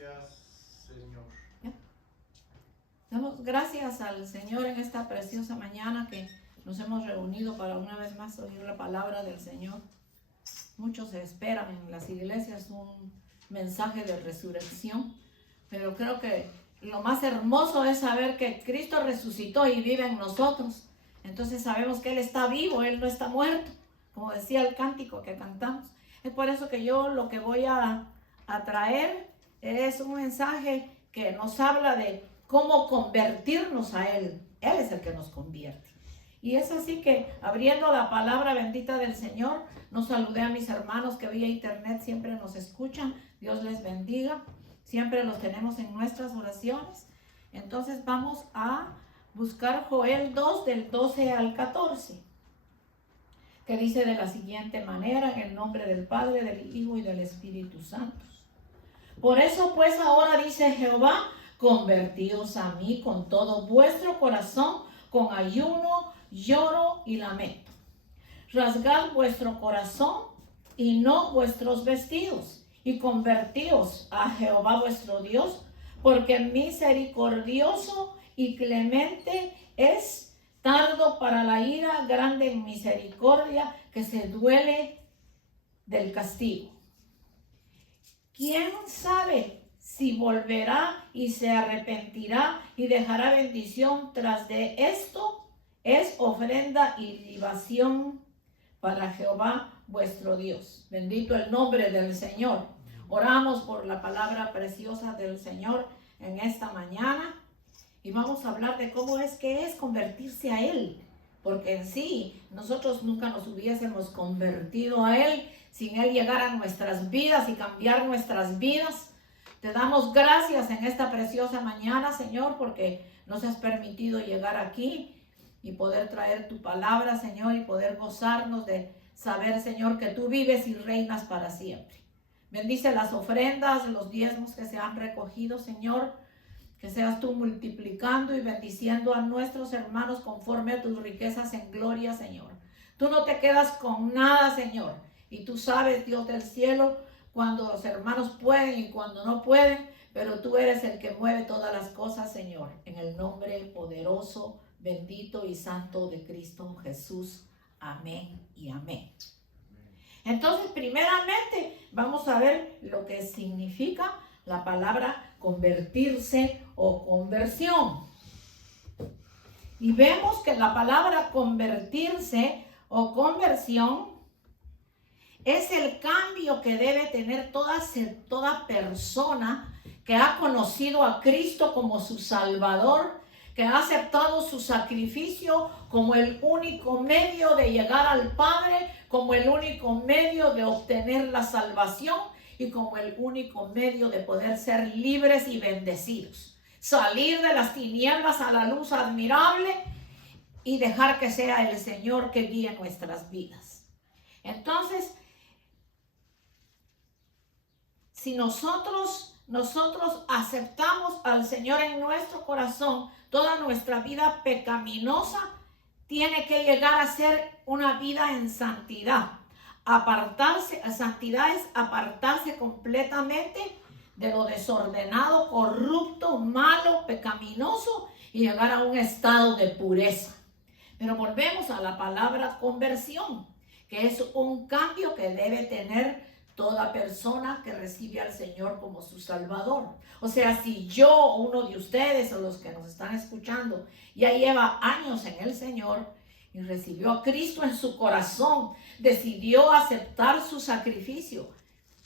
Gracias, Señor. ¿Ya? Damos gracias al Señor en esta preciosa mañana que nos hemos reunido para una vez más oír la palabra del Señor. Muchos esperan en las iglesias un mensaje de resurrección, pero creo que lo más hermoso es saber que Cristo resucitó y vive en nosotros. Entonces sabemos que Él está vivo, Él no está muerto, como decía el cántico que cantamos. Es por eso que yo lo que voy a traer es un mensaje que nos habla de cómo convertirnos a Él. Él es el que nos convierte. Y es así que, abriendo la palabra bendita del Señor, nos saludé a mis hermanos que vía internet siempre nos escuchan. Dios les bendiga. Siempre los tenemos en nuestras oraciones. Entonces vamos a buscar Joel 2 del 12 al 14. Que dice de la siguiente manera, en el nombre del Padre, del Hijo y del Espíritu Santo. Por eso pues ahora dice Jehová, convertíos a mí con todo vuestro corazón, con ayuno, lloro y lamento. Rasgad vuestro corazón y no vuestros vestidos, y convertíos a Jehová vuestro Dios, porque misericordioso y clemente es, tardo para la ira, grande en misericordia, que se duele del castigo. ¿Quién sabe si volverá y se arrepentirá y dejará bendición tras de esto? Es ofrenda y libación para Jehová vuestro Dios. Bendito el nombre del Señor. Oramos por la palabra preciosa del Señor en esta mañana y vamos a hablar de cómo es que es convertirse a Él. Porque en sí, nosotros nunca nos hubiésemos convertido a Él sin Él llegar a nuestras vidas y cambiar nuestras vidas. Te damos gracias en esta preciosa mañana, Señor, porque nos has permitido llegar aquí y poder traer tu palabra, Señor, y poder gozarnos de saber, Señor, que tú vives y reinas para siempre. Bendice las ofrendas, los diezmos que se han recogido, Señor, que seas tú multiplicando y bendiciendo a nuestros hermanos conforme a tus riquezas en gloria, Señor. Tú no te quedas con nada, Señor. Y tú sabes, Dios del cielo, cuando los hermanos pueden y cuando no pueden, pero tú eres el que mueve todas las cosas, Señor. En el nombre poderoso, bendito y santo de Cristo Jesús. Amén y amén. Entonces, primeramente, vamos a ver lo que significa la palabra convertirse o conversión. Y vemos que la palabra convertirse o conversión es el cambio que debe tener toda persona que ha conocido a Cristo como su Salvador, que ha aceptado su sacrificio como el único medio de llegar al Padre, como el único medio de obtener la salvación y como el único medio de poder ser libres y bendecidos. Salir de las tinieblas a la luz admirable y dejar que sea el Señor que guíe nuestras vidas. Entonces, si nosotros aceptamos al Señor en nuestro corazón, toda nuestra vida pecaminosa tiene que llegar a ser una vida en santidad. Santidad es apartarse completamente de lo desordenado, corrupto, malo, pecaminoso y llegar a un estado de pureza. Pero volvemos a la palabra conversión, que es un cambio que debe tener toda persona que recibe al Señor como su Salvador. O sea, si yo, uno de ustedes o los que nos están escuchando, ya lleva años en el Señor y recibió a Cristo en su corazón, decidió aceptar su sacrificio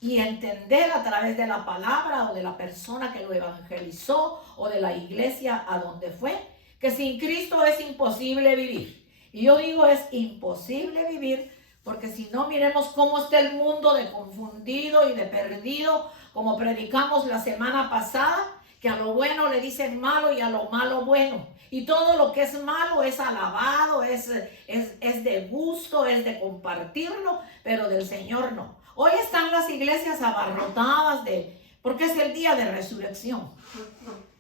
y entender a través de la palabra o de la persona que lo evangelizó o de la iglesia a donde fue, que sin Cristo es imposible vivir. Y yo digo es imposible vivir porque si no, miremos cómo está el mundo de confundido y de perdido, como predicamos la semana pasada, que a lo bueno le dicen malo y a lo malo bueno. Y todo lo que es malo es alabado, es de gusto, es de compartirlo, pero del Señor no. Hoy están las iglesias abarrotadas porque es el día de resurrección.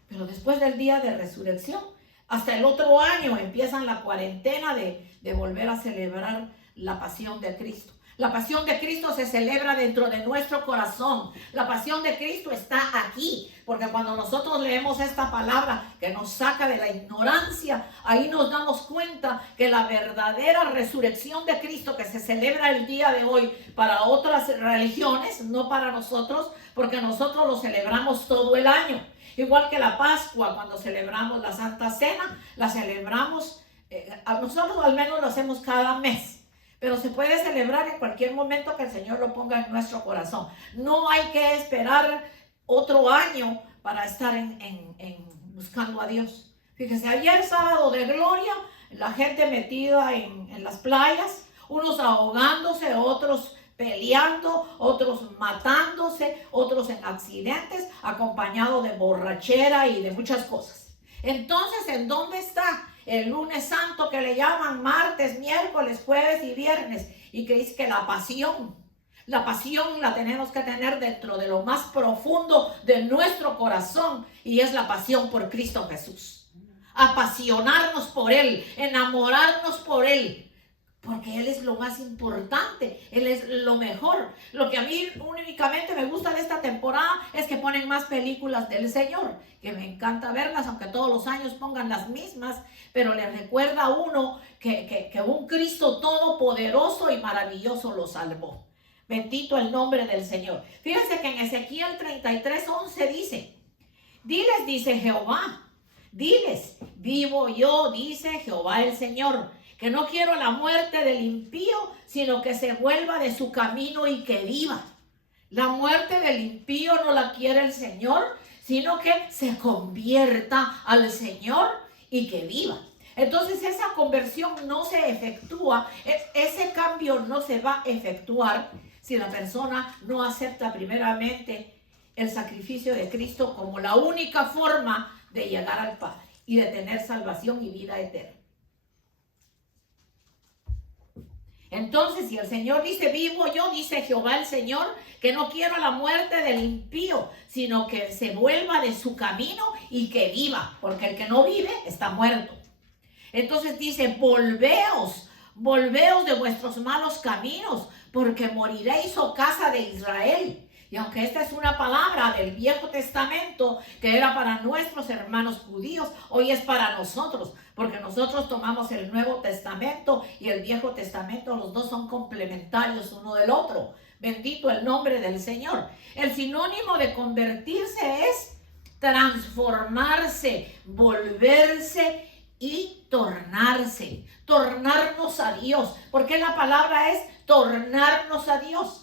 Pero después del día de resurrección, hasta el otro año empiezan la cuarentena de volver a celebrar la pasión de Cristo. La pasión de Cristo se celebra dentro de nuestro corazón. La pasión de Cristo está aquí, porque cuando nosotros leemos esta palabra que nos saca de la ignorancia, ahí nos damos cuenta que la verdadera resurrección de Cristo que se celebra el día de hoy para otras religiones, no para nosotros, porque nosotros lo celebramos todo el año. Igual que la Pascua, cuando celebramos la Santa Cena, la celebramos, nosotros al menos lo hacemos cada mes. Pero se puede celebrar en cualquier momento que el Señor lo ponga en nuestro corazón. No hay que esperar otro año para estar buscando a Dios. Fíjese, ayer sábado de gloria, la gente metida en las playas, unos ahogándose, otros peleando, otros matándose, otros en accidentes, acompañado de borrachera y de muchas cosas. Entonces, ¿en dónde está el lunes santo que le llaman martes, miércoles, jueves y viernes? Y que dice que la pasión la tenemos que tener dentro de lo más profundo de nuestro corazón, y es la pasión por Cristo Jesús. Apasionarnos por Él, enamorarnos por Él, porque Él es lo más importante, Él es lo mejor. Lo que a mí únicamente me gusta de esta temporada es que ponen más películas del Señor, que me encanta verlas, aunque todos los años pongan las mismas, pero le recuerda a uno que un Cristo todopoderoso y maravilloso lo salvó. Bendito el nombre del Señor. Fíjense que en Ezequiel 33:11 dice: diles, dice Jehová, diles, vivo yo, dice Jehová el Señor, que no quiero la muerte del impío, sino que se vuelva de su camino y que viva. La muerte del impío no la quiere el Señor, sino que se convierta al Señor y que viva. Entonces esa conversión no se efectúa, ese cambio no se va a efectuar si la persona no acepta primeramente el sacrificio de Cristo como la única forma de llegar al Padre y de tener salvación y vida eterna. Entonces, si el Señor dice, vivo yo, dice Jehová el Señor, que no quiero la muerte del impío, sino que se vuelva de su camino y que viva, porque el que no vive está muerto. Entonces dice, volveos de vuestros malos caminos, porque moriréis, oh casa de Israel. Y aunque esta es una palabra del Viejo Testamento que era para nuestros hermanos judíos, hoy es para nosotros, porque nosotros tomamos el Nuevo Testamento y el Viejo Testamento, los dos son complementarios uno del otro. Bendito el nombre del Señor. El sinónimo de convertirse es transformarse, volverse y tornarse, tornarnos a Dios. ¿Por qué la palabra es tornarnos a Dios?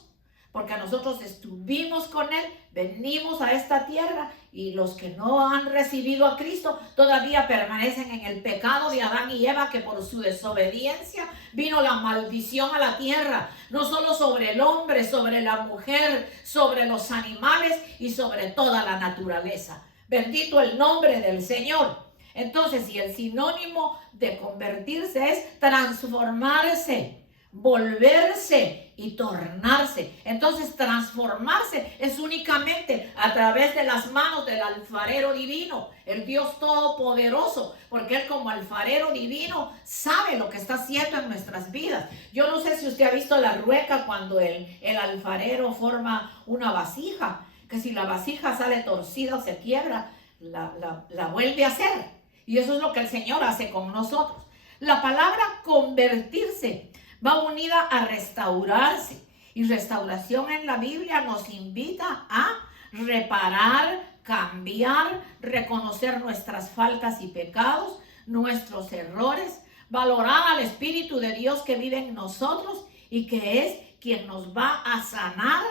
Porque nosotros estuvimos con Él, venimos a esta tierra, y los que no han recibido a Cristo todavía permanecen en el pecado de Adán y Eva, que por su desobediencia vino la maldición a la tierra, no solo sobre el hombre, sobre la mujer, sobre los animales y sobre toda la naturaleza. Bendito el nombre del Señor. Entonces, si el sinónimo de convertirse es transformarse, volverse y tornarse, entonces transformarse es únicamente a través de las manos del alfarero divino, el Dios todopoderoso, porque Él como alfarero divino sabe lo que está haciendo en nuestras vidas. Yo no sé si usted ha visto la rueca cuando el alfarero forma una vasija, que si la vasija sale torcida o se quiebra, la vuelve a hacer. Y eso es lo que el Señor hace con nosotros. La palabra convertirse va unida a restaurarse. Y restauración en la Biblia nos invita a reparar, cambiar, reconocer nuestras faltas y pecados, nuestros errores, valorar al Espíritu de Dios que vive en nosotros y que es quien nos va a sanar,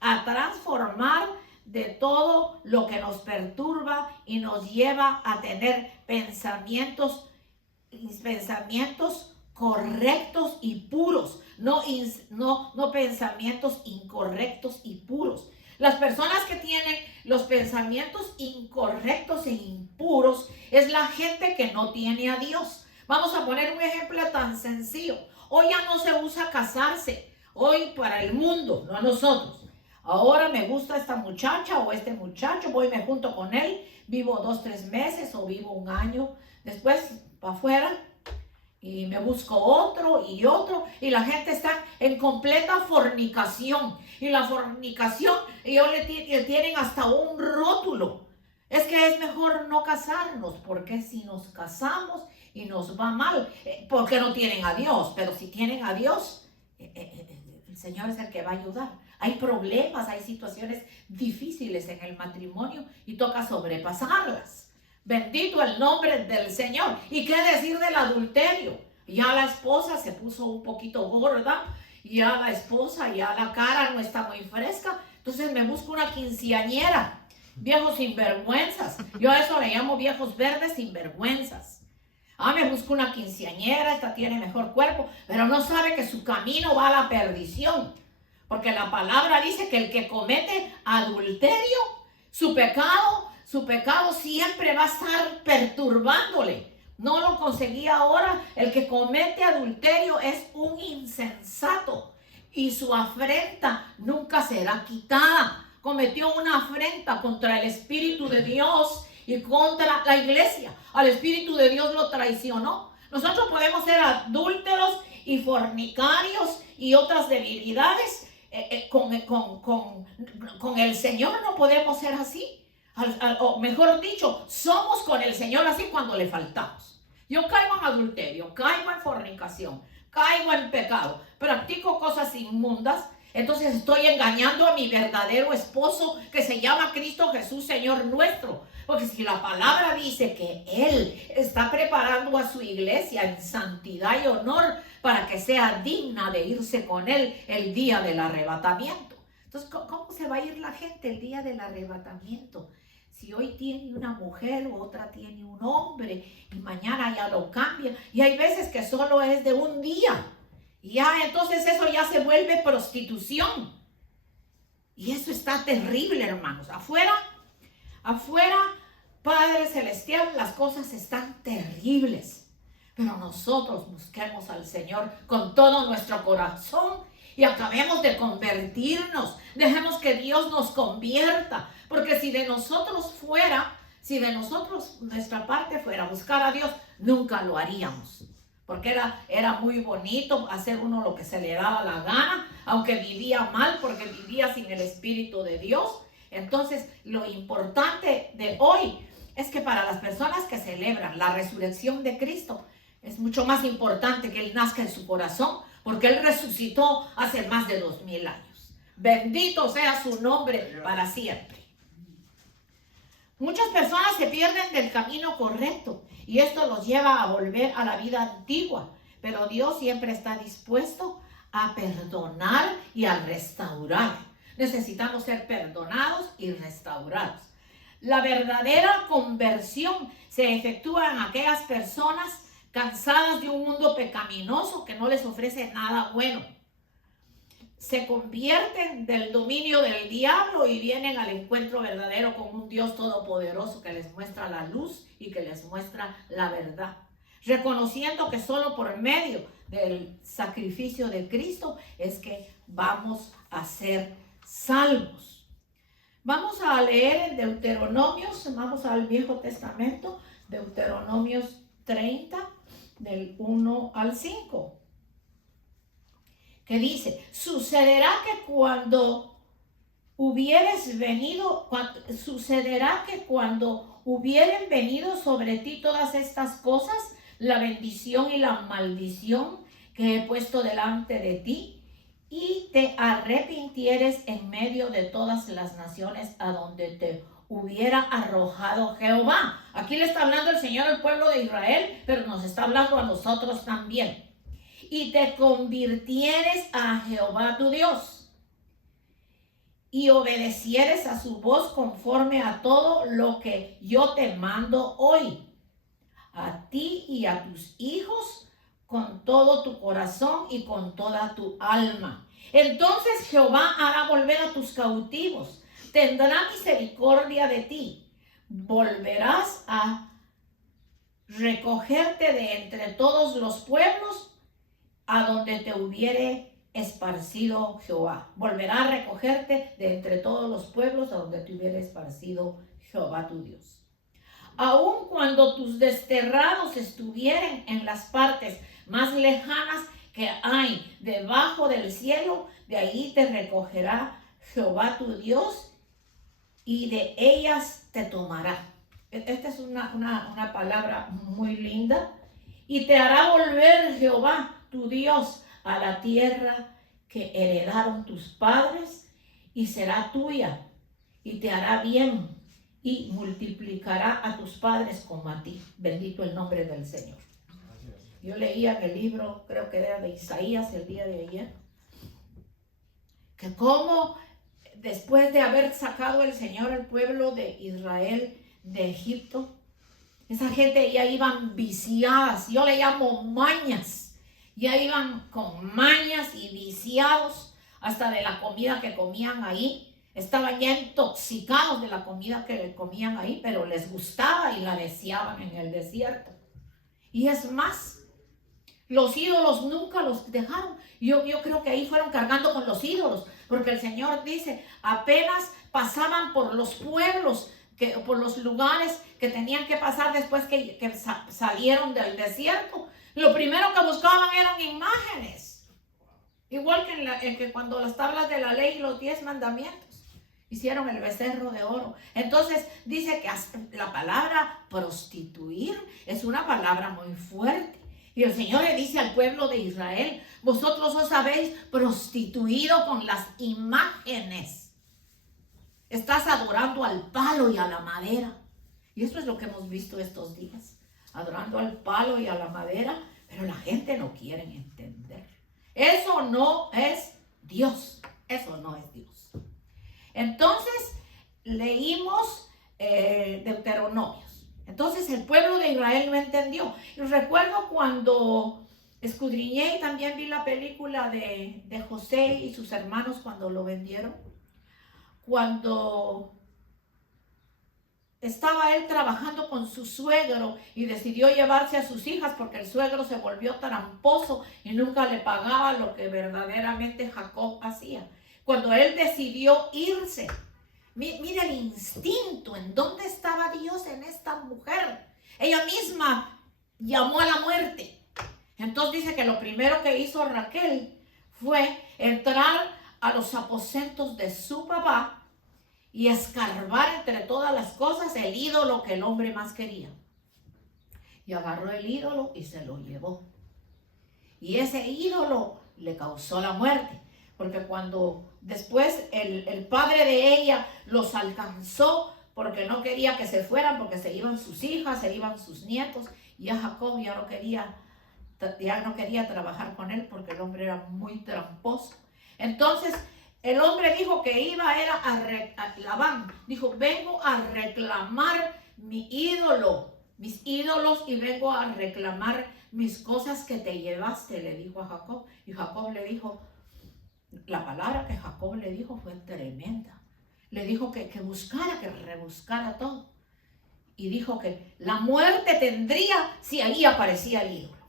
a transformar de todo lo que nos perturba y nos lleva a tener pensamientos correctos y puros, no pensamientos incorrectos y puros. Las personas que tienen los pensamientos incorrectos e impuros es la gente que no tiene a Dios. Vamos a poner un ejemplo tan sencillo. Hoy ya no se usa casarse, hoy para el mundo, no a nosotros. Ahora me gusta esta muchacha o este muchacho, voy y me junto con él, vivo 2-3 meses o vivo un año, después para afuera. y me busco otro y otro, y la gente está en completa fornicación. Y la fornicación, le tienen hasta un rótulo. Es que es mejor no casarnos, porque si nos casamos y nos va mal, porque no tienen a Dios. Pero si tienen a Dios, el Señor es el que va a ayudar. Hay problemas, hay situaciones difíciles en el matrimonio y toca sobrepasarlas. Bendito el nombre del Señor. ¿Y qué decir del adulterio? Ya la esposa se puso un poquito gorda, ya la esposa, ya la cara no está muy fresca, entonces me busco una quinceañera. Viejos sinvergüenzas. Yo a eso le llamo viejos verdes sinvergüenzas. Me busco una quinceañera, esta tiene mejor cuerpo, pero no sabe que su camino va a la perdición. Porque la palabra dice que el que comete adulterio, su pecado siempre va a estar perturbándole. No lo conseguí ahora. El que comete adulterio es un insensato y su afrenta nunca será quitada. Cometió una afrenta contra el Espíritu de Dios y contra la iglesia. Al Espíritu de Dios lo traicionó. Nosotros podemos ser adúlteros y fornicarios y otras debilidades. Con el Señor no podemos ser así. O mejor dicho, somos con el Señor así cuando le faltamos. Yo caigo en adulterio, caigo en fornicación, caigo en pecado, practico cosas inmundas, entonces estoy engañando a mi verdadero esposo que se llama Cristo Jesús, Señor nuestro. Porque si la palabra dice que Él está preparando a su iglesia en santidad y honor para que sea digna de irse con Él el día del arrebatamiento. Entonces, ¿cómo se va a ir la gente el día del arrebatamiento? Si hoy tiene una mujer, otra tiene un hombre, y mañana ya lo cambia. Y hay veces que solo es de un día. Y ya, entonces eso ya se vuelve prostitución. Y eso está terrible, hermanos. Afuera, Padre Celestial, las cosas están terribles. Pero nosotros busquemos al Señor con todo nuestro corazón y acabemos de convertirnos. Dejemos que Dios nos convierta. Porque si de nosotros nuestra parte fuera buscar a Dios, nunca lo haríamos. Porque era muy bonito hacer uno lo que se le daba la gana, aunque vivía mal, porque vivía sin el Espíritu de Dios. Entonces, lo importante de hoy es que para las personas que celebran la resurrección de Cristo, es mucho más importante que Él nazca en su corazón, porque Él resucitó hace más de 2000 años. Bendito sea su nombre para siempre. Muchas personas se pierden del camino correcto y esto los lleva a volver a la vida antigua. Pero Dios siempre está dispuesto a perdonar y a restaurar. Necesitamos ser perdonados y restaurados. La verdadera conversión se efectúa en aquellas personas cansadas de un mundo pecaminoso que no les ofrece nada bueno. Se convierten del dominio del diablo y vienen al encuentro verdadero con un Dios todopoderoso que les muestra la luz y que les muestra la verdad. Reconociendo que solo por medio del sacrificio de Cristo es que vamos a ser salvos. Vamos a leer en Deuteronomios, vamos al Viejo Testamento, Deuteronomios 30, del 1 al 5. Que dice, sucederá que cuando hubieren venido sobre ti todas estas cosas, la bendición y la maldición que he puesto delante de ti, y te arrepintieres en medio de todas las naciones a donde te hubiera arrojado Jehová. Aquí le está hablando el Señor al pueblo de Israel, pero nos está hablando a nosotros también. Y te convirtieres a Jehová tu Dios, y obedecieres a su voz conforme a todo lo que yo te mando hoy, a ti y a tus hijos, con todo tu corazón y con toda tu alma. Entonces Jehová hará volver a tus cautivos, tendrá misericordia de ti, volverás a recogerte de entre todos los pueblos a donde te hubiere esparcido Jehová. Volverá a recogerte de entre todos los pueblos a donde te hubiere esparcido Jehová tu Dios. aun cuando tus desterrados estuvieren en las partes más lejanas que hay debajo del cielo, de ahí te recogerá Jehová tu Dios y de ellas te tomará. Esta es una palabra muy linda. Y te hará volver Jehová tu Dios a la tierra que heredaron tus padres y será tuya y te hará bien y multiplicará a tus padres como a ti. Bendito el nombre del Señor. Yo leía en el libro, creo que era de Isaías el día de ayer, que como después de haber sacado el Señor el pueblo de Israel de Egipto, esa gente ya iban viciadas, yo le llamo mañas, ya iban con mañas y viciados hasta de la comida que comían ahí. Estaban ya intoxicados de la comida que comían ahí, pero les gustaba y la deseaban en el desierto. Y es más, los ídolos nunca los dejaron. Yo creo que ahí fueron cargando con los ídolos, porque el Señor dice, apenas pasaban por los pueblos, por los lugares que tenían que pasar después que salieron del desierto. Lo primero que buscaban eran imágenes. Igual que cuando las tablas de la ley y los 10 mandamientos. Hicieron el becerro de oro. Entonces dice que la palabra prostituir es una palabra muy fuerte. Y el Señor le dice al pueblo de Israel, vosotros os habéis prostituido con las imágenes. Estás adorando al palo y a la madera. Y eso es lo que hemos visto estos días. Adorando al palo y a la madera, pero la gente no quiere entender. Eso no es Dios. Eso no es Dios. Entonces, leímos Deuteronomios. Entonces, el pueblo de Israel no entendió. Y recuerdo cuando escudriñé y también vi la película de José y sus hermanos cuando lo vendieron. Cuando estaba él trabajando con su suegro y decidió llevarse a sus hijas porque el suegro se volvió tramposo y nunca le pagaba lo que verdaderamente Jacob hacía. Cuando él decidió irse, mira el instinto, ¿en dónde estaba Dios en esta mujer? Ella misma llamó a la muerte. Entonces dice que lo primero que hizo Raquel fue entrar a los aposentos de su papá y escarbar entre todas las cosas el ídolo que el hombre más quería. Y agarró el ídolo y se lo llevó. Y ese ídolo le causó la muerte. Porque cuando después el padre de ella los alcanzó porque no quería que se fueran, porque se iban sus hijas, se iban sus nietos, y a Jacob ya no quería trabajar con él porque el hombre era muy tramposo. Entonces el hombre dijo que a Labán dijo, vengo a reclamar mis ídolos y vengo a reclamar mis cosas que te llevaste, le dijo a Jacob. Y Jacob le dijo, la palabra que Jacob le dijo fue tremenda. Le dijo que buscara, que rebuscara todo. Y dijo que la muerte tendría si ahí aparecía el ídolo.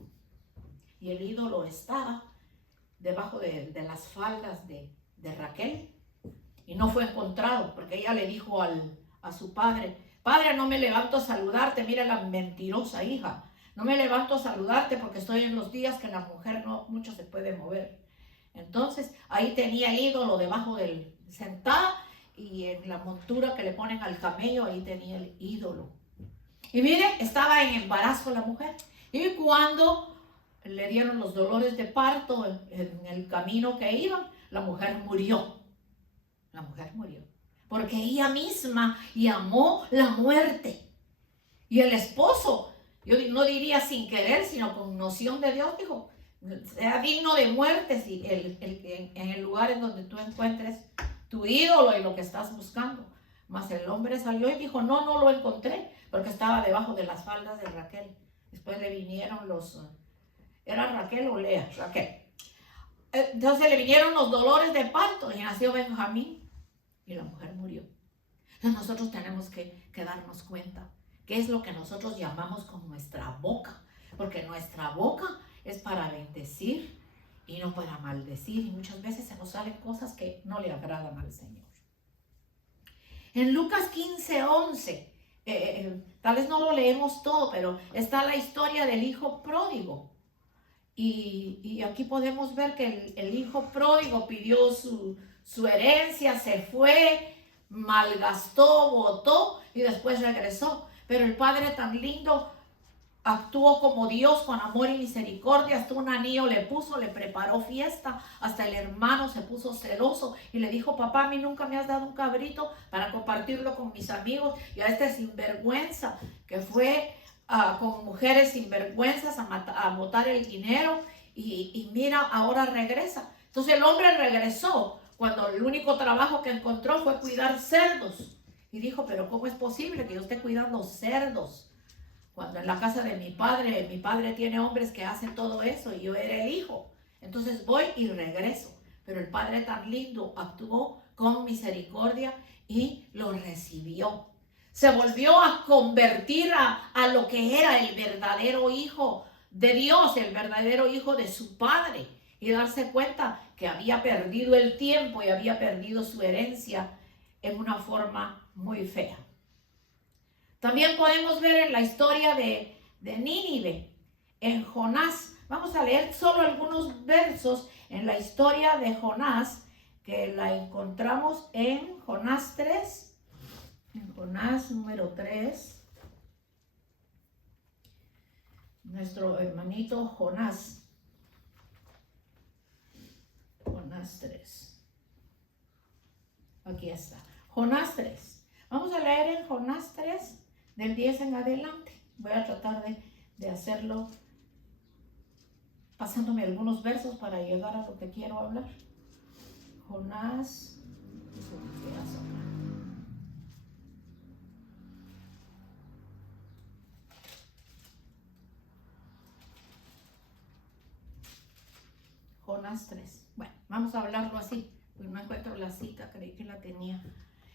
Y el ídolo estaba debajo de las faldas de Raquel. Y no fue encontrado porque ella le dijo a su padre, padre, no me levanto a saludarte, mira la mentirosa hija. No me levanto a saludarte porque estoy en los días que la mujer no mucho se puede mover. Entonces ahí tenía el ídolo debajo sentada, y en la montura que le ponen al camello ahí tenía el ídolo. Y mire, estaba en embarazo la mujer. Y cuando le dieron los dolores de parto en el camino que iban, la mujer murió. La mujer murió. Porque ella misma llamó la muerte. Y el esposo, yo no diría sin querer, sino con noción de Dios, dijo, sea digno de muerte si en el lugar en donde tú encuentres tu ídolo y lo que estás buscando. Mas el hombre salió y dijo, no lo encontré, porque estaba debajo de las faldas de Raquel. Después le vinieron ¿era Raquel o Lea? Raquel. Entonces le vinieron los dolores de parto y nació Benjamín y la mujer murió. Entonces nosotros tenemos que darnos cuenta qué es lo que nosotros llamamos con nuestra boca, porque nuestra boca es para bendecir y no para maldecir, y muchas veces se nos salen cosas que no le agradan al Señor. En Lucas 15:11 Tal vez no lo leemos todo, pero está la historia del hijo pródigo. Y aquí podemos ver que el hijo pródigo pidió su herencia, se fue, malgastó, botó y después regresó. Pero el padre tan lindo actuó como Dios con amor y misericordia. Hasta un anillo le puso, le preparó fiesta. Hasta el hermano se puso celoso y le dijo: papá, a mí nunca me has dado un cabrito para compartirlo con mis amigos. Y a este sinvergüenza que fue con mujeres sinvergüenzas a botar el dinero. Y mira, ahora regresa. Entonces el hombre regresó cuando el único trabajo que encontró fue cuidar cerdos. Y dijo: pero ¿cómo es posible que yo esté cuidando cerdos? Cuando en la casa de mi padre tiene hombres que hacen todo eso y yo era el hijo. Entonces voy y regreso. Pero el padre tan lindo actuó con misericordia y lo recibió. Se volvió a convertir a lo que era el verdadero hijo de Dios, el verdadero hijo de su padre. Y darse cuenta que había perdido el tiempo y había perdido su herencia en una forma muy fea. También podemos ver en la historia de Nínive, en Jonás. Vamos a leer solo algunos versos en la historia de Jonás, que la encontramos en Jonás 3, en Jonás número 3. Nuestro hermanito Jonás. Jonás 3. Aquí está. Jonás 3. Vamos a leer en Jonás 3. Del 10 en adelante. Voy a tratar de hacerlo pasándome algunos versos para llegar a lo que quiero hablar. Jonás. Jonás 3. Bueno, vamos a hablarlo así. Pues no encuentro la cita, creí que la tenía.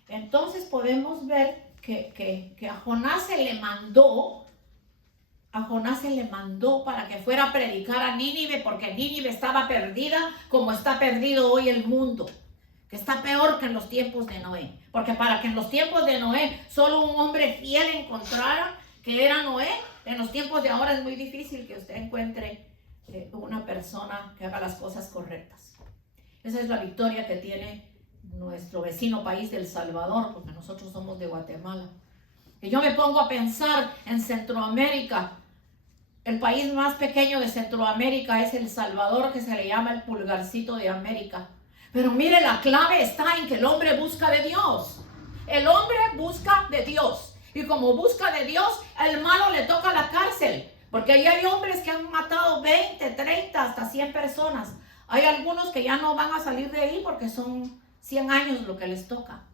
Entonces podemos ver que a Jonás se le mandó para que fuera a predicar a Nínive, porque Nínive estaba perdida como está perdido hoy el mundo, que está peor que en los tiempos de Noé, porque para que en los tiempos de Noé solo un hombre fiel encontrara, que era Noé, en los tiempos de ahora es muy difícil que usted encuentre una persona que haga las cosas correctas. Esa es la victoria que tiene nuestro vecino país de El Salvador, porque nosotros somos de Guatemala. Y yo me pongo a pensar en Centroamérica. El país más pequeño de Centroamérica es El Salvador, que se le llama el pulgarcito de América. Pero mire, la clave está en que el hombre busca de Dios. El hombre busca de Dios. Y como busca de Dios, al malo le toca la cárcel. Porque ahí hay hombres que han matado 20, 30, hasta 100 personas. Hay algunos que ya no van a salir de ahí porque son 100 años lo que les toca.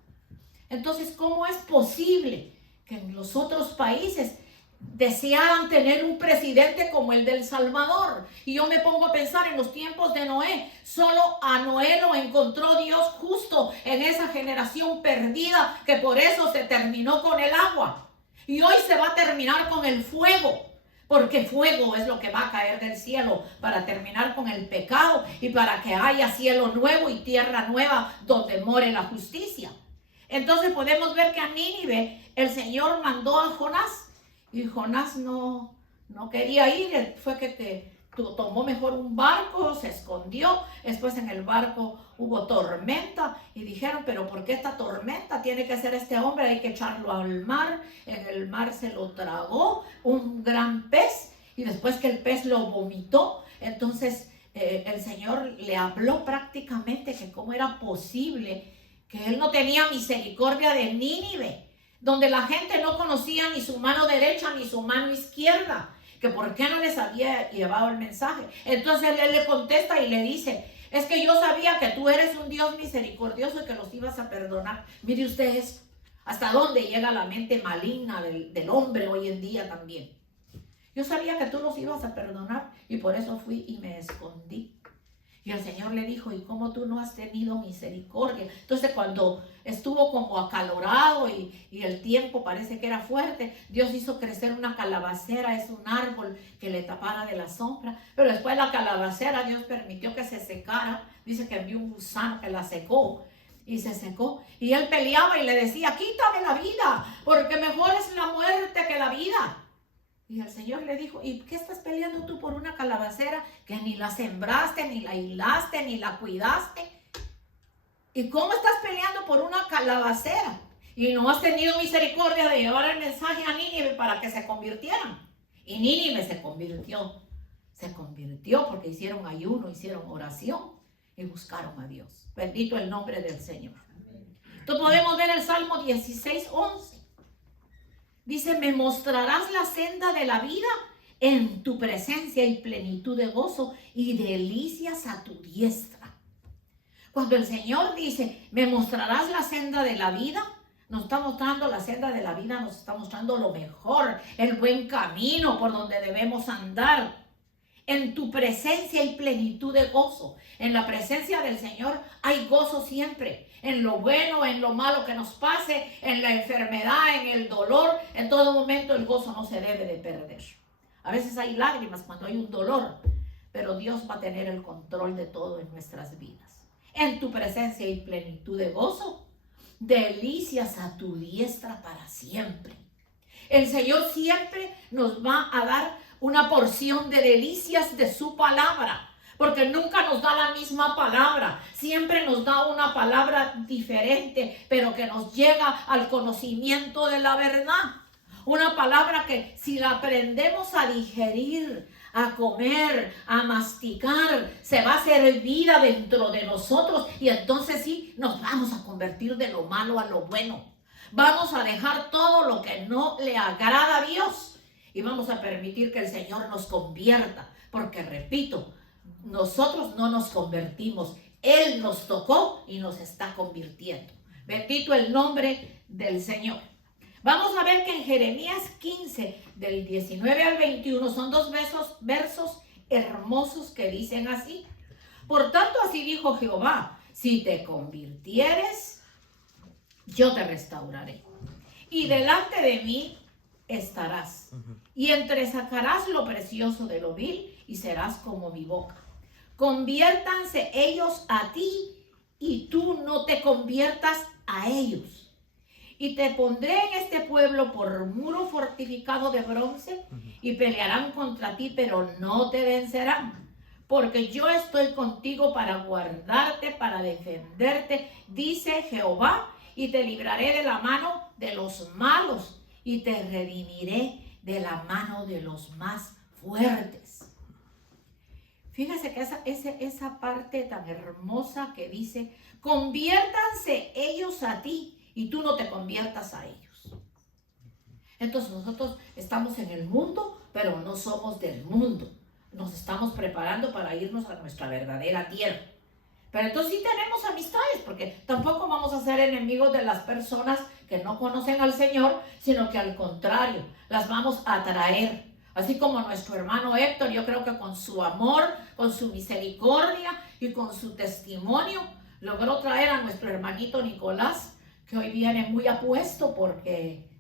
Entonces, ¿cómo es posible que en los otros países desearan tener un presidente como el de El Salvador? Y yo me pongo a pensar en los tiempos de Noé. Solo a Noé lo encontró Dios justo en esa generación perdida, que por eso se terminó con el agua. Y hoy se va a terminar con el fuego. Porque fuego es lo que va a caer del cielo para terminar con el pecado y para que haya cielo nuevo y tierra nueva donde more la justicia. Entonces podemos ver que a Nínive el Señor mandó a Jonás y Jonás no quería ir. Fue que tomó mejor un barco, se escondió. Después en el barco hubo tormenta y dijeron: pero ¿por qué esta tormenta? Tiene que ser este hombre, hay que echarlo al mar. En el mar se lo tragó un gran pez y después que el pez lo vomitó, entonces el Señor le habló prácticamente que cómo era posible que él no tenía misericordia de Nínive, donde la gente no conocía ni su mano derecha ni su mano izquierda, que por qué no les había llevado el mensaje. Entonces él le contesta y le dice: es que yo sabía que tú eres un Dios misericordioso y que los ibas a perdonar. Mire ustedes hasta dónde llega la mente maligna del hombre hoy en día también. Yo sabía que tú los ibas a perdonar y por eso fui y me escondí. Y el Señor le dijo: ¿y cómo tú no has tenido misericordia? Entonces cuando estuvo como acalorado y el tiempo parece que era fuerte, Dios hizo crecer una calabacera, es un árbol que le tapara de la sombra. Pero después la calabacera Dios permitió que se secara. Dice que envió un gusano que la secó. y se secó. Y él peleaba y le decía, quítame la vida, porque mejor es la muerte que la vida. Y el Señor le dijo, ¿y qué estás peleando tú por una calabacera que ni la sembraste, ni la hilaste, ni la cuidaste? ¿Y cómo estás peleando por una calabacera? Y no has tenido misericordia de llevar el mensaje a Nínive para que se convirtieran. Y Nínive se convirtió. Se convirtió porque hicieron ayuno, hicieron oración y buscaron a Dios. Bendito el nombre del Señor. Entonces podemos ver el Salmo 16:11. Dice, me mostrarás la senda de la vida, en tu presencia y plenitud de gozo y delicias a tu diestra. Cuando el Señor dice, me mostrarás la senda de la vida, nos está mostrando la senda de la vida, nos está mostrando lo mejor, el buen camino por donde debemos andar. En tu presencia y plenitud de gozo. En la presencia del Señor hay gozo siempre. En lo bueno, en lo malo que nos pase, en la enfermedad, en el dolor, en todo momento el gozo no se debe de perder. A veces hay lágrimas cuando hay un dolor, pero Dios va a tener el control de todo en nuestras vidas. En tu presencia y plenitud de gozo, delicias a tu diestra para siempre. El Señor siempre nos va a dar una porción de delicias de su palabra, porque nunca nos da la misma palabra, siempre nos da una palabra diferente, pero que nos llega al conocimiento de la verdad. Una palabra que si la aprendemos a digerir, a comer, a masticar, se va a hacer vida dentro de nosotros y entonces sí nos vamos a convertir de lo malo a lo bueno. Vamos a dejar todo lo que no le agrada a Dios. Y vamos a permitir que el Señor nos convierta. Porque, repito, nosotros no nos convertimos. Él nos tocó y nos está convirtiendo. Bendito el nombre del Señor. Vamos a ver que en Jeremías 15, del 19 al 21, son dos versos hermosos que dicen así. Por tanto, así dijo Jehová, si te convirtieres, yo te restauraré. Y delante de mí estarás. Y entresacarás lo precioso de lo vil y serás como mi boca. Conviértanse ellos a ti y tú no te conviertas a ellos. Y te pondré en este pueblo por muro fortificado de bronce y pelearán contra ti, pero no te vencerán. Porque yo estoy contigo para guardarte, para defenderte, dice Jehová, y te libraré de la mano de los malos y te redimiré de la mano de los más fuertes. Fíjese que esa parte tan hermosa que dice, conviértanse ellos a ti y tú no te conviertas a ellos. Entonces nosotros estamos en el mundo, pero no somos del mundo. Nos estamos preparando para irnos a nuestra verdadera tierra. Pero entonces sí tenemos amistades, porque tampoco vamos a ser enemigos de las personas que no conocen al Señor, sino que al contrario, las vamos a atraer. Así como nuestro hermano Héctor, yo creo que con su amor, con su misericordia y con su testimonio, logró traer a nuestro hermanito Nicolás, que hoy viene muy apuesto porque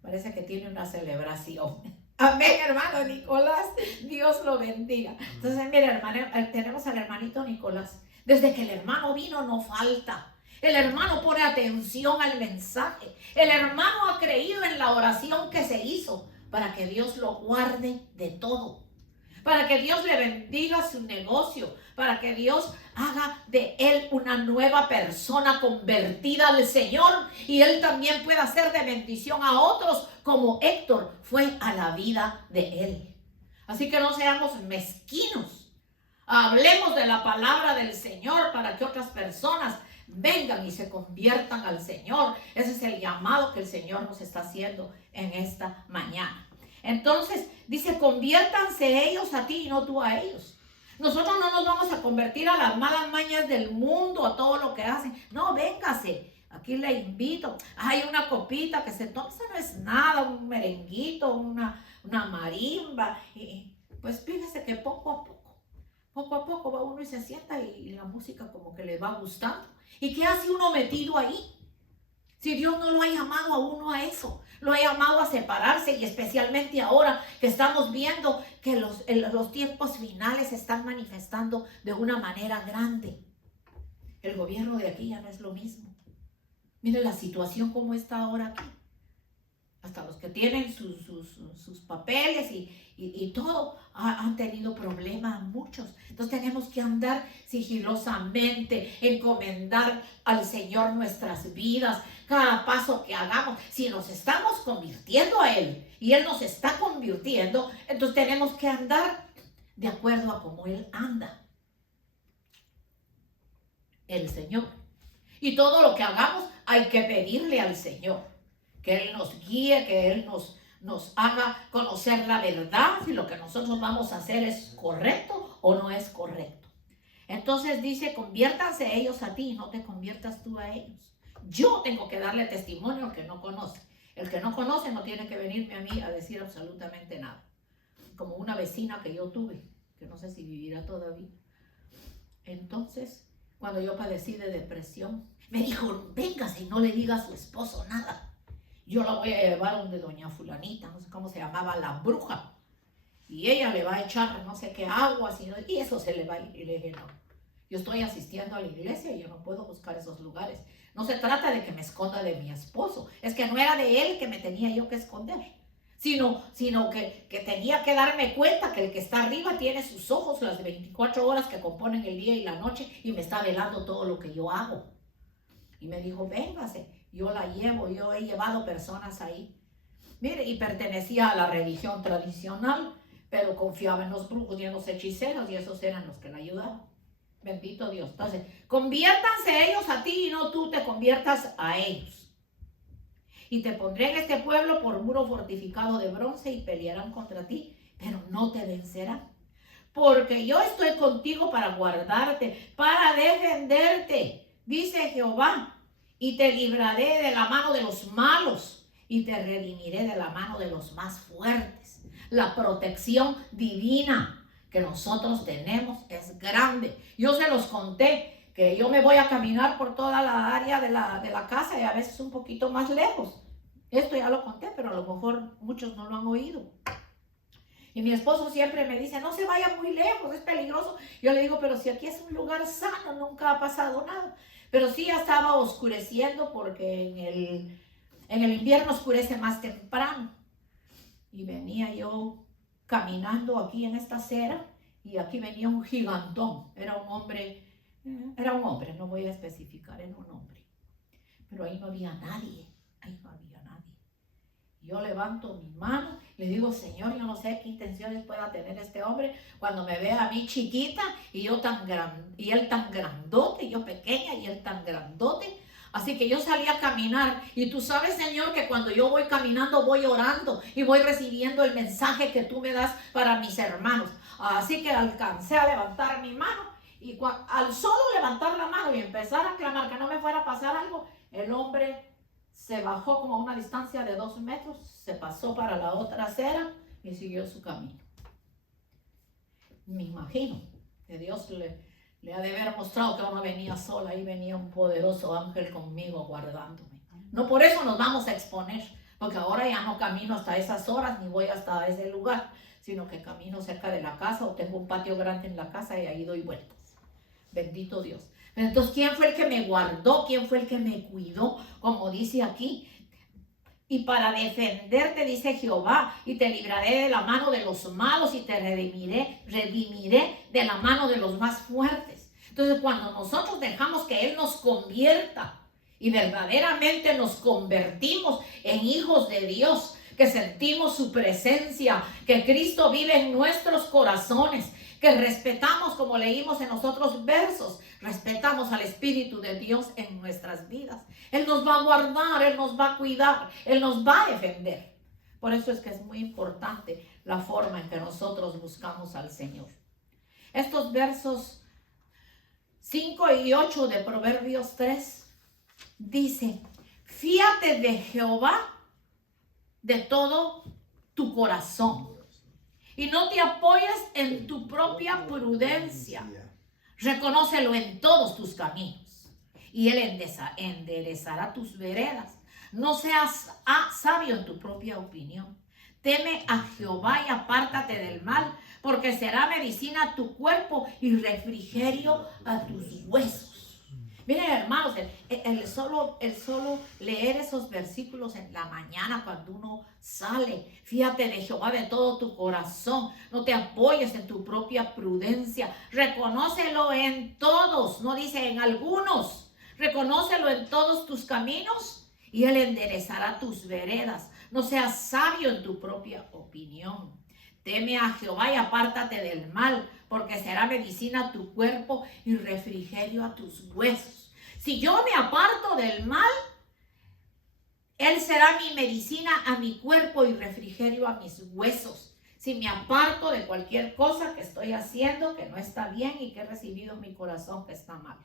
parece que tiene una celebración. Amén, hermano Nicolás, Dios lo bendiga. Entonces, mira, hermano, tenemos al hermanito Nicolás. Desde que el hermano vino no falta. El hermano pone atención al mensaje. El hermano ha creído en la oración que se hizo para que Dios lo guarde de todo. Para que Dios le bendiga su negocio. Para que Dios haga de él una nueva persona convertida al Señor. Y él también pueda ser de bendición a otros como Héctor fue a la vida de él. Así que no seamos mezquinos. Hablemos de la palabra del Señor para que otras personas vengan y se conviertan al Señor. Ese es el llamado que el Señor nos está haciendo en esta mañana. Entonces, dice, conviértanse ellos a ti y no tú a ellos. Nosotros no nos vamos a convertir a las malas mañas del mundo, a todo lo que hacen. No, véngase. Aquí le invito. Hay una copita que se toma. Eso no es nada, un merenguito, una marimba. Y pues fíjese que poco a poco va uno y se sienta y la música como que le va gustando. ¿Y qué hace uno metido ahí? Si Dios no lo ha llamado a uno a eso, lo ha llamado a separarse, y especialmente ahora que estamos viendo que los tiempos finales se están manifestando de una manera grande. El gobierno de aquí ya no es lo mismo. Mire la situación como está ahora aquí. Hasta los que tienen sus papeles y todo han tenido problemas muchos. Entonces tenemos que andar sigilosamente, encomendar al Señor nuestras vidas, cada paso que hagamos. Si nos estamos convirtiendo a Él y Él nos está convirtiendo, entonces tenemos que andar de acuerdo a cómo Él anda, el Señor. Y todo lo que hagamos hay que pedirle al Señor que Él nos guíe, que Él nos haga conocer la verdad, si lo que nosotros vamos a hacer es correcto o no es correcto. Entonces dice, conviértanse ellos a ti y no te conviertas tú a ellos. Yo tengo que darle testimonio al que no conoce. El que no conoce no tiene que venirme a mí a decir absolutamente nada. Como una vecina que yo tuve, que no sé si vivirá todavía. Entonces, cuando yo padecí de depresión, me dijo, véngase y no le diga a su esposo nada. Yo la voy a llevar donde doña fulanita, no sé cómo se llamaba, la bruja. Y ella le va a echar no sé qué agua, y eso se le va a ir. Y le dije, no, yo estoy asistiendo a la iglesia y yo no puedo buscar esos lugares. No se trata de que me esconda de mi esposo. Es que no era de él que me tenía yo que esconder. Sino que tenía que darme cuenta que el que está arriba tiene sus ojos las 24 horas que componen el día y la noche y me está velando todo lo que yo hago. Y me dijo, véngase, yo la llevo, yo he llevado personas ahí. Mire, y pertenecía a la religión tradicional, pero confiaba en los brujos y en los hechiceros y esos eran los que la ayudaban. Bendito Dios. Entonces, conviértanse ellos a ti y no tú te conviertas a ellos. Y te pondré en este pueblo por muro fortificado de bronce y pelearán contra ti, pero no te vencerán. Porque yo estoy contigo para guardarte, para defenderte, dice Jehová, y te libraré de la mano de los malos y te redimiré de la mano de los más fuertes. La protección divina que nosotros tenemos es grande. Yo se los conté que yo me voy a caminar por toda la área de la casa y a veces un poquito más lejos. Esto ya lo conté, pero a lo mejor muchos no lo han oído. Y mi esposo siempre me dice, no se vaya muy lejos, es peligroso. Yo le digo, pero si aquí es un lugar sano, nunca ha pasado nada. Pero sí ya estaba oscureciendo porque en el invierno oscurece más temprano. Y venía yo caminando aquí en esta acera y aquí venía un gigantón. Era un hombre, no voy a especificar, era un hombre. Pero ahí no había nadie, ahí no había nadie. Yo levanto mi mano, le digo, Señor, yo no sé qué intenciones pueda tener este hombre cuando me vea a mí chiquita y yo y él tan grandote, yo pequeña y él tan grandote. Así que yo salí a caminar y tú sabes, Señor, que cuando yo voy caminando voy orando y voy recibiendo el mensaje que tú me das para mis hermanos. Así que alcancé a levantar mi mano y al solo levantar la mano y empezar a clamar que no me fuera a pasar algo, el hombre se bajó como a una distancia de 2 metros, se pasó para la otra acera y siguió su camino. Me imagino que Dios le ha de haber mostrado que no venía sola, ahí venía un poderoso ángel conmigo guardándome. No por eso nos vamos a exponer, porque ahora ya no camino hasta esas horas ni voy hasta ese lugar, sino que camino cerca de la casa o tengo un patio grande en la casa y ahí doy vueltas. Bendito Dios. Entonces, ¿quién fue el que me guardó? ¿Quién fue el que me cuidó? Como dice aquí. Y para defenderte, dice Jehová, y te libraré de la mano de los malos y te redimiré de la mano de los más fuertes. Entonces, cuando nosotros dejamos que Él nos convierta y verdaderamente nos convertimos en hijos de Dios, que sentimos su presencia, que Cristo vive en nuestros corazones, que respetamos, como leímos en los otros versos, respetamos al Espíritu de Dios en nuestras vidas. Él nos va a guardar, Él nos va a cuidar, Él nos va a defender. Por eso es que es muy importante la forma en que nosotros buscamos al Señor. Estos versos 5 y 8 de Proverbios 3 dice, fíate de Jehová de todo tu corazón y no te apoyes en tu propia prudencia. Reconócelo en todos tus caminos y Él enderezará tus veredas. No seas sabio en tu propia opinión. Teme a Jehová y apártate del mal, porque será medicina a tu cuerpo y refrigerio a tus huesos. Miren, hermanos, el solo leer esos versículos en la mañana cuando uno sale, fíjate de Jehová de todo tu corazón, no te apoyes en tu propia prudencia, reconócelo en todos, no dice en algunos, reconócelo en todos tus caminos y Él enderezará tus veredas. No seas sabio en tu propia opinión. Teme a Jehová y apártate del mal, porque será medicina a tu cuerpo y refrigerio a tus huesos. Si yo me aparto del mal, Él será mi medicina a mi cuerpo y refrigerio a mis huesos. Si me aparto de cualquier cosa que estoy haciendo que no está bien y que he recibido en mi corazón que está mal.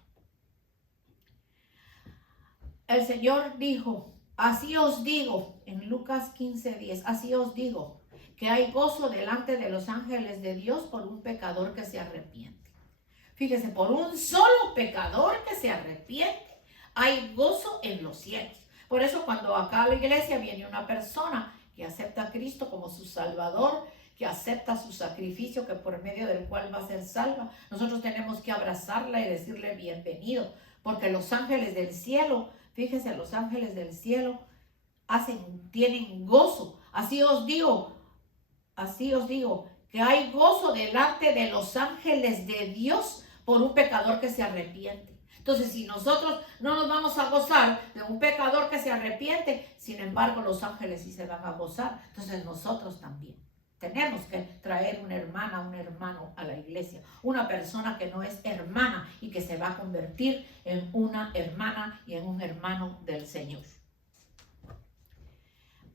El Señor dijo, así os digo, en Lucas 15:10, así os digo, que hay gozo delante de los ángeles de Dios por un pecador que se arrepiente. Fíjese, por un solo pecador que se arrepiente, hay gozo en los cielos. Por eso cuando acá a la iglesia viene una persona que acepta a Cristo como su Salvador, que acepta su sacrificio, que por medio del cual va a ser salva, nosotros tenemos que abrazarla y decirle bienvenido, porque los ángeles del cielo, fíjese, los ángeles del cielo tienen gozo. Así os digo, que hay gozo delante de los ángeles de Dios por un pecador que se arrepiente. Entonces, si nosotros no nos vamos a gozar de un pecador que se arrepiente, sin embargo, los ángeles sí se van a gozar. Entonces, nosotros también tenemos que traer una hermana, un hermano a la iglesia. Una persona que no es hermana y que se va a convertir en una hermana y en un hermano del Señor.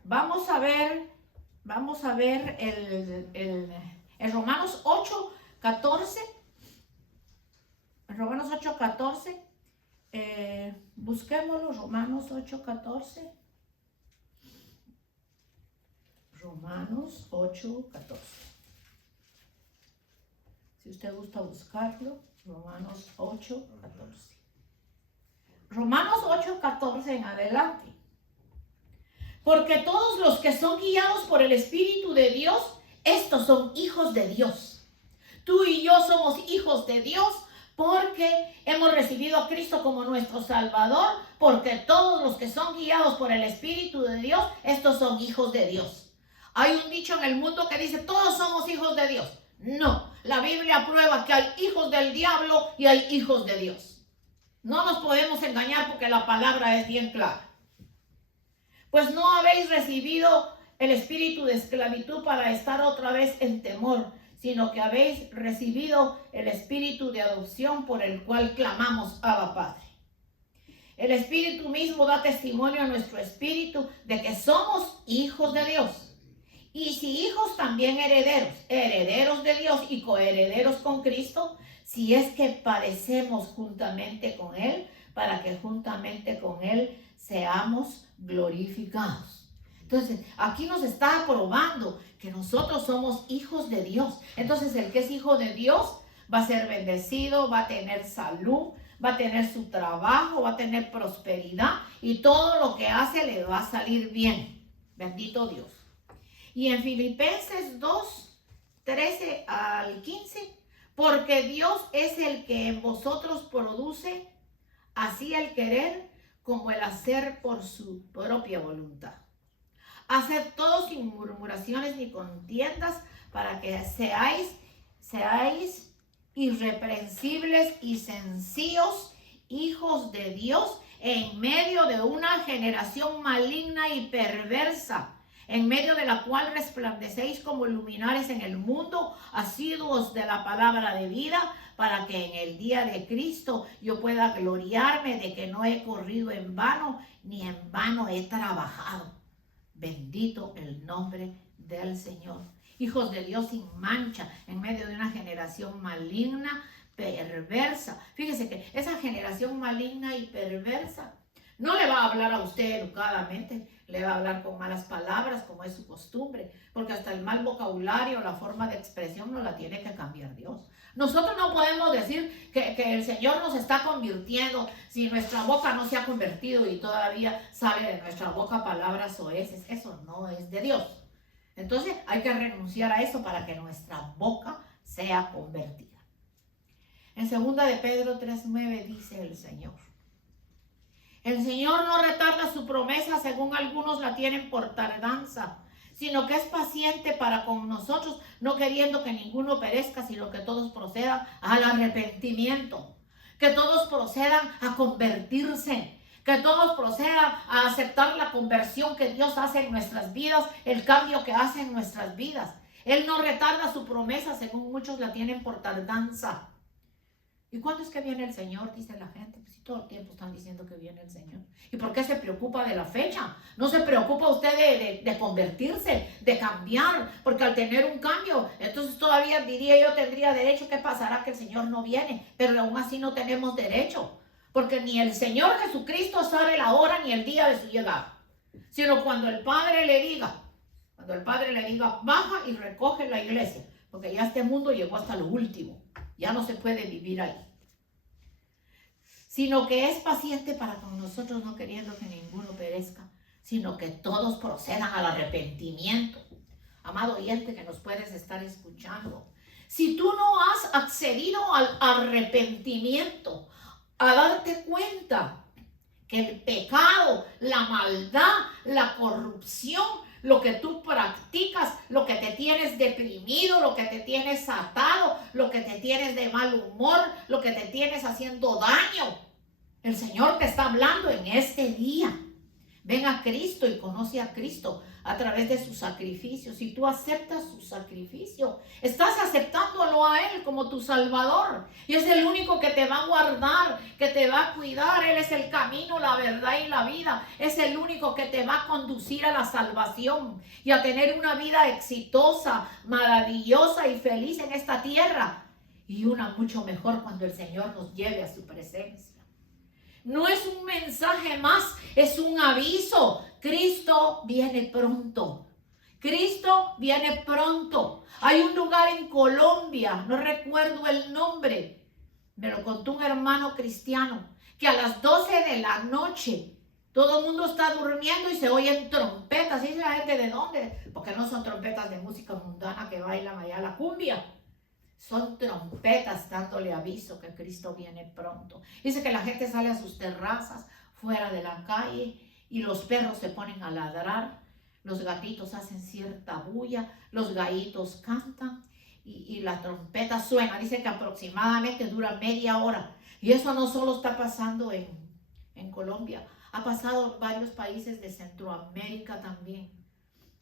Vamos a ver el Romanos 8:14. Romanos 8:14. Busquémoslo, Romanos 8:14. Romanos 8:14. Si usted gusta buscarlo, Romanos 8:14. Romanos 8:14 en adelante. Porque todos los que son guiados por el Espíritu de Dios, estos son hijos de Dios. Tú y yo somos hijos de Dios porque hemos recibido a Cristo como nuestro Salvador, porque todos los que son guiados por el Espíritu de Dios, estos son hijos de Dios. Hay un dicho en el mundo que dice, todos somos hijos de Dios. No, la Biblia prueba que hay hijos del diablo y hay hijos de Dios. No nos podemos engañar porque la palabra es bien clara. Pues no habéis recibido el espíritu de esclavitud para estar otra vez en temor, sino que habéis recibido el espíritu de adopción por el cual clamamos, Abba Padre. El Espíritu mismo da testimonio a nuestro espíritu de que somos hijos de Dios. Y si hijos, también herederos, herederos de Dios y coherederos con Cristo, si es que padecemos juntamente con Él, para que juntamente con Él seamos glorificados. Entonces, aquí nos está probando que nosotros somos hijos de Dios. Entonces, el que es hijo de Dios va a ser bendecido, va a tener salud, va a tener su trabajo, va a tener prosperidad y todo lo que hace le va a salir bien. Bendito Dios. Y en Filipenses 2:13 al 15, porque Dios es el que en vosotros produce así el querer como el hacer por su propia voluntad. Haced todo sin murmuraciones ni contiendas, para que seáis irreprensibles y sencillos, hijos de Dios, en medio de una generación maligna y perversa, en medio de la cual resplandecéis como luminares en el mundo, asiduos de la palabra de vida, para que en el día de Cristo yo pueda gloriarme de que no he corrido en vano, ni en vano he trabajado. Bendito el nombre del Señor. Hijos de Dios sin mancha, en medio de una generación maligna, perversa. Fíjese que esa generación maligna y perversa no le va a hablar a usted educadamente, le va a hablar con malas palabras, como es su costumbre, porque hasta el mal vocabulario, la forma de expresión no la tiene que cambiar Dios. Nosotros no podemos decir que el Señor nos está convirtiendo si nuestra boca no se ha convertido y todavía sale de nuestra boca palabras soeces. Eso no es de Dios. Entonces hay que renunciar a eso para que nuestra boca sea convertida. En 2 de Pedro 3:9 dice el Señor: El Señor no retarda su promesa según algunos la tienen por tardanza, sino que es paciente para con nosotros, no queriendo que ninguno perezca, sino que todos procedan al arrepentimiento, que todos procedan a convertirse, que todos procedan a aceptar la conversión que Dios hace en nuestras vidas, el cambio que hace en nuestras vidas. Él no retarda su promesa según muchos la tienen por tardanza. ¿Y cuándo es que viene el Señor? Dice la gente. Pues si todo el tiempo están diciendo que viene el Señor. ¿Y por qué se preocupa de la fecha? No se preocupa usted de convertirse, de cambiar, porque al tener un cambio, entonces todavía diría yo tendría derecho. ¿Qué pasará? Que el Señor no viene, pero aún así no tenemos derecho, porque ni el Señor Jesucristo sabe la hora ni el día de su llegada, sino cuando el Padre le diga, baja y recoge la iglesia, porque ya este mundo llegó hasta lo último. Ya no se puede vivir ahí. Sino que es paciente para con nosotros, no queriendo que ninguno perezca, sino que todos procedan al arrepentimiento. Amado oyente que nos puedes estar escuchando, si tú no has accedido al arrepentimiento, a darte cuenta que el pecado, la maldad, la corrupción, lo que tú practicas, lo que te tienes deprimido, lo que te tienes atado, lo que te tienes de mal humor, lo que te tienes haciendo daño. El Señor te está hablando en este día. Ven a Cristo y conoce a Cristo a través de su sacrificio. Si tú aceptas su sacrificio, estás aceptándolo a Él como tu Salvador. Y es el único que te va a guardar, que te va a cuidar. Él es el camino, la verdad y la vida. Es el único que te va a conducir a la salvación y a tener una vida exitosa, maravillosa y feliz en esta tierra. Y una mucho mejor cuando el Señor nos lleve a su presencia. No es un mensaje más, es un aviso. Cristo viene pronto. Cristo viene pronto. Hay un lugar en Colombia, no recuerdo el nombre, me lo contó un hermano cristiano, que a las 12 de la noche todo el mundo está durmiendo y se oyen trompetas. Y dice la gente, ¿de dónde? Porque no son trompetas de música mundana que bailan allá la cumbia. Son trompetas dándole aviso que Cristo viene pronto. Dice que la gente sale a sus terrazas, fuera de la calle, y los perros se ponen a ladrar, los gatitos hacen cierta bulla, los gallitos cantan y la trompeta suena. Dice que aproximadamente dura media hora. Y eso no solo está pasando en Colombia, ha pasado en varios países de Centroamérica también,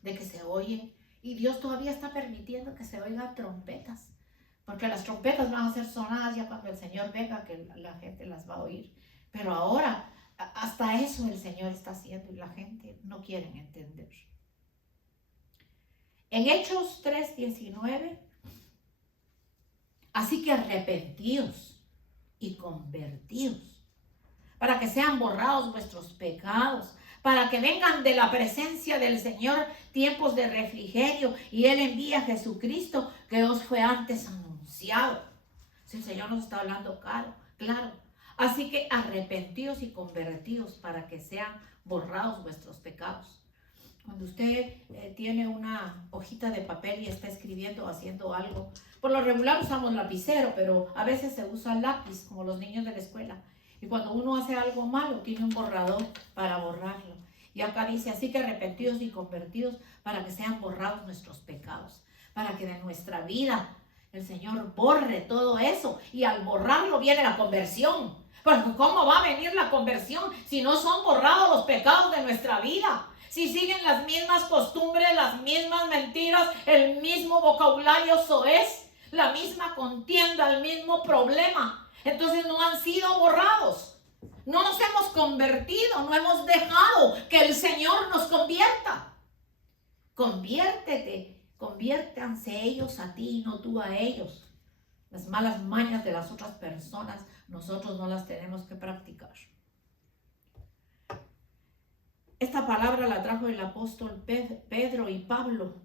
de que se oyen. Y Dios todavía está permitiendo que se oigan trompetas. Porque las trompetas van a ser sonadas ya cuando el Señor venga, que la gente las va a oír. Pero ahora, hasta eso el Señor está haciendo y la gente no quiere entender. En Hechos 3:19, así que arrepentíos y convertíos, para que sean borrados vuestros pecados, para que vengan de la presencia del Señor tiempos de refrigerio, y Él envía a Jesucristo, que os fue antes anunciado. Si el Señor nos está hablando claro. Así que arrepentíos y convertíos para que sean borrados vuestros pecados. Cuando usted tiene una hojita de papel y está escribiendo o haciendo algo, por lo regular usamos lapicero, pero a veces se usa lápiz, como los niños de la escuela. Y cuando uno hace algo malo, tiene un borrador para borrarlo. Y acá dice, así que arrepentidos y convertidos para que sean borrados nuestros pecados, para que de nuestra vida el Señor borre todo eso. Y al borrarlo viene la conversión. Porque ¿cómo va a venir la conversión si no son borrados los pecados de nuestra vida? Si siguen las mismas costumbres, las mismas mentiras, el mismo vocabulario soez, la misma contienda, el mismo problema. Entonces no han sido borrados. No nos hemos convertido, no hemos dejado que el Señor nos convierta. Conviértanse ellos a ti y no tú a ellos. Las malas mañas de las otras personas, nosotros no las tenemos que practicar. Esta palabra la trajo el apóstol Pedro y Pablo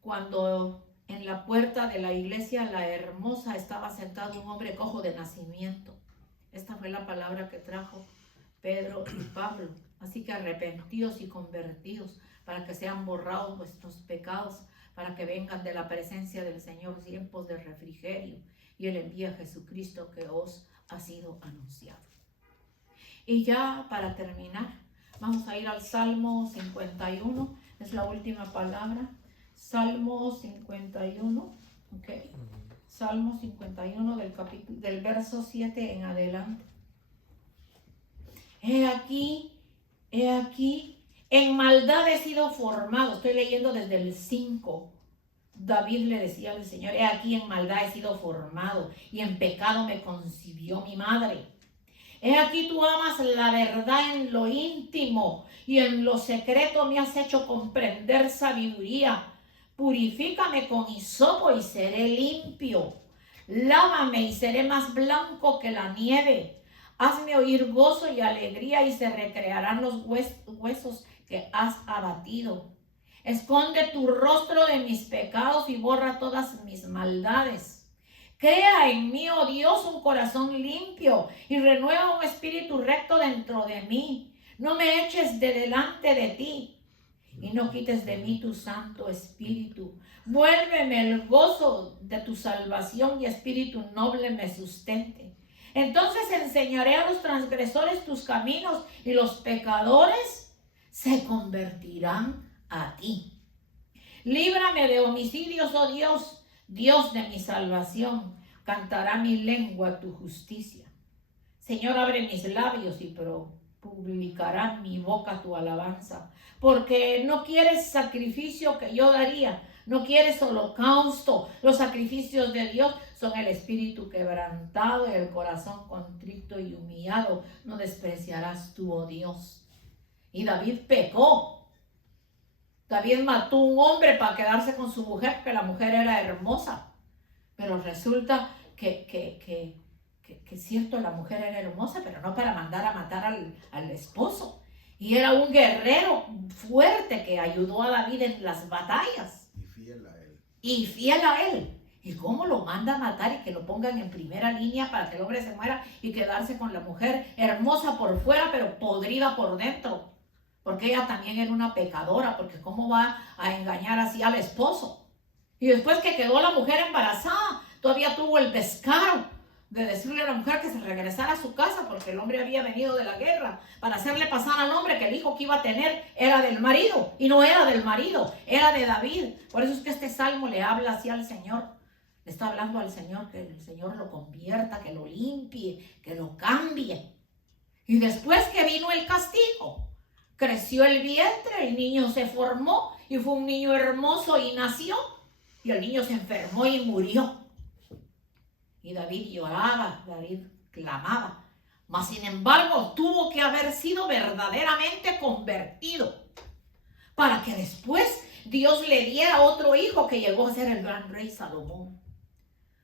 cuando en la puerta de la iglesia La Hermosa estaba sentado un hombre cojo de nacimiento. Esta fue la palabra que trajo Pedro y Pablo. Así que arrepentíos y convertíos para que sean borrados vuestros pecados, para que vengan de la presencia del Señor tiempos de refrigerio. Y Él envía a Jesucristo que os ha sido anunciado. Y ya para terminar, vamos a ir al Salmo 51, es la última palabra. Salmo 51, ok. Salmo 51 del verso 7 en adelante. He aquí, en maldad he sido formado. Estoy leyendo desde el 5. David le decía al Señor, he aquí en maldad he sido formado y en pecado me concibió mi madre. He aquí tú amas la verdad en lo íntimo y en lo secreto me has hecho comprender sabiduría. Purifícame con hisopo y seré limpio. Lávame y seré más blanco que la nieve. Hazme oír gozo y alegría y se recrearán los huesos que has abatido. Esconde tu rostro de mis pecados y borra todas mis maldades. Crea en mí, oh Dios, un corazón limpio y renueva un espíritu recto dentro de mí. No me eches de delante de ti y no quites de mí tu Santo Espíritu. Vuélveme el gozo de tu salvación y espíritu noble me sustente. Entonces enseñaré a los transgresores tus caminos y los pecadores se convertirán a ti. Líbrame de homicidios, oh Dios, Dios de mi salvación. Cantará mi lengua tu justicia. Señor, abre mis labios y publicará mi boca tu alabanza. Porque no quieres sacrificio que yo daría, no quieres holocausto. Los sacrificios de Dios son el espíritu quebrantado y el corazón contrito y humillado. No despreciarás tú, oh Dios. Y David pecó. David mató a un hombre para quedarse con su mujer, porque la mujer era hermosa. Pero resulta que es cierto, la mujer era hermosa, pero no para mandar a matar al esposo. Y era un guerrero fuerte que ayudó a David en las batallas. Y fiel a él. ¿Y cómo lo manda a matar y que lo pongan en primera línea para que el hombre se muera y quedarse con la mujer hermosa por fuera, pero podrida por dentro? Porque ella también era una pecadora, porque cómo va a engañar así al esposo. Y después que quedó la mujer embarazada, todavía tuvo el descaro de decirle a la mujer que se regresara a su casa, porque el hombre había venido de la guerra, para hacerle pasar al hombre que el hijo que iba a tener era del marido, y no era del marido, era de David. Por eso es que este salmo le habla así al Señor. Le está hablando al Señor, que el Señor lo convierta, que lo limpie, que lo cambie. Y después que vino el castigo, creció el vientre, el niño se formó y fue un niño hermoso y nació. Y el niño se enfermó y murió. Y David lloraba, David clamaba. Mas sin embargo tuvo que haber sido verdaderamente convertido para que después Dios le diera otro hijo que llegó a ser el gran rey Salomón.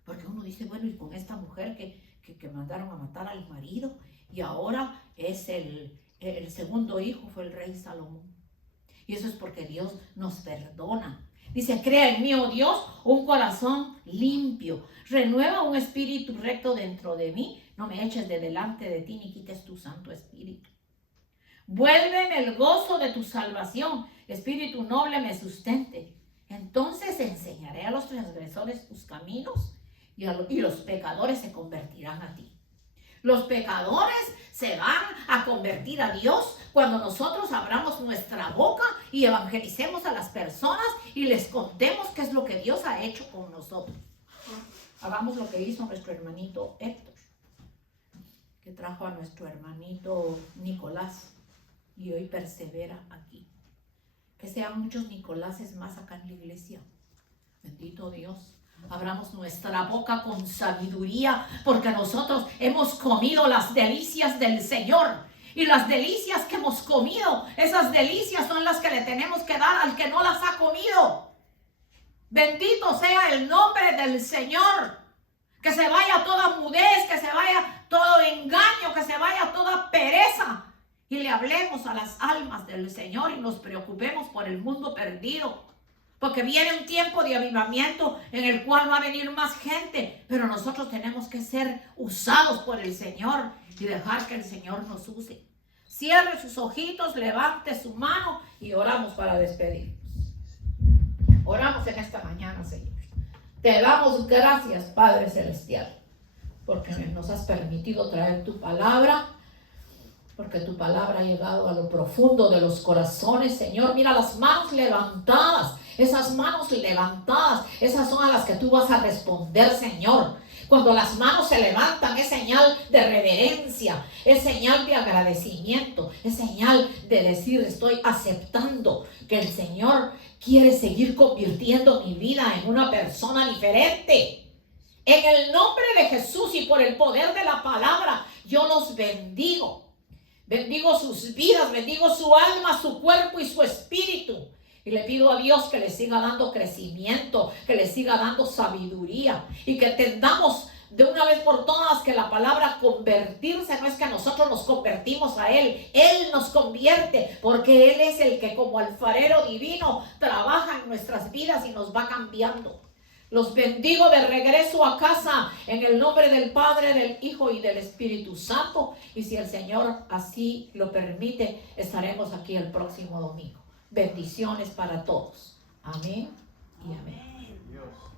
Porque uno dice, bueno, y con esta mujer que mandaron a matar al marido, y ahora es el segundo hijo, fue el rey Salomón. Y eso es porque Dios nos perdona. Dice, crea en mí, oh Dios, un corazón limpio. Renueva un espíritu recto dentro de mí. No me eches de delante de ti ni quites tu Santo Espíritu. Vuélveme el gozo de tu salvación. Espíritu noble me sustente. Entonces enseñaré a los transgresores tus caminos y los pecadores se convertirán a ti. Los pecadores se van a convertir a Dios cuando nosotros abramos nuestra boca y evangelicemos a las personas y les contemos qué es lo que Dios ha hecho con nosotros. Hagamos lo que hizo nuestro hermanito Héctor, que trajo a nuestro hermanito Nicolás y hoy persevera aquí. Que sean muchos Nicoláses más acá en la iglesia. Bendito Dios. Abramos nuestra boca con sabiduría, porque nosotros hemos comido las delicias del Señor. Y las delicias que hemos comido, esas delicias son las que le tenemos que dar al que no las ha comido. Bendito sea el nombre del Señor. Que se vaya toda mudez, que se vaya todo engaño, que se vaya toda pereza. Y le hablemos a las almas del Señor y nos preocupemos por el mundo perdido. Porque viene un tiempo de avivamiento en el cual va a venir más gente. Pero nosotros tenemos que ser usados por el Señor y dejar que el Señor nos use. Cierre sus ojitos, levante su mano y oramos para despedirnos. Oramos en esta mañana, Señor. Te damos gracias, Padre Celestial, porque nos has permitido traer tu palabra porque tu palabra ha llegado a lo profundo de los corazones, Señor. Mira las manos levantadas, esas manos levantadas, esas son a las que tú vas a responder, Señor. Cuando las manos se levantan es señal de reverencia, es señal de agradecimiento, es señal de decir estoy aceptando que el Señor quiere seguir convirtiendo mi vida en una persona diferente. En el nombre de Jesús y por el poder de la palabra, yo los bendigo. Bendigo sus vidas, bendigo su alma, su cuerpo y su espíritu. Y le pido a Dios que les siga dando crecimiento, que les siga dando sabiduría y que entendamos de una vez por todas que la palabra convertirse no es que nosotros nos convertimos a Él. Él nos convierte porque Él es el que como alfarero divino trabaja en nuestras vidas y nos va cambiando. Los bendigo de regreso a casa en el nombre del Padre, del Hijo y del Espíritu Santo. Y si el Señor así lo permite, estaremos aquí el próximo domingo. Bendiciones para todos. Amén y amén.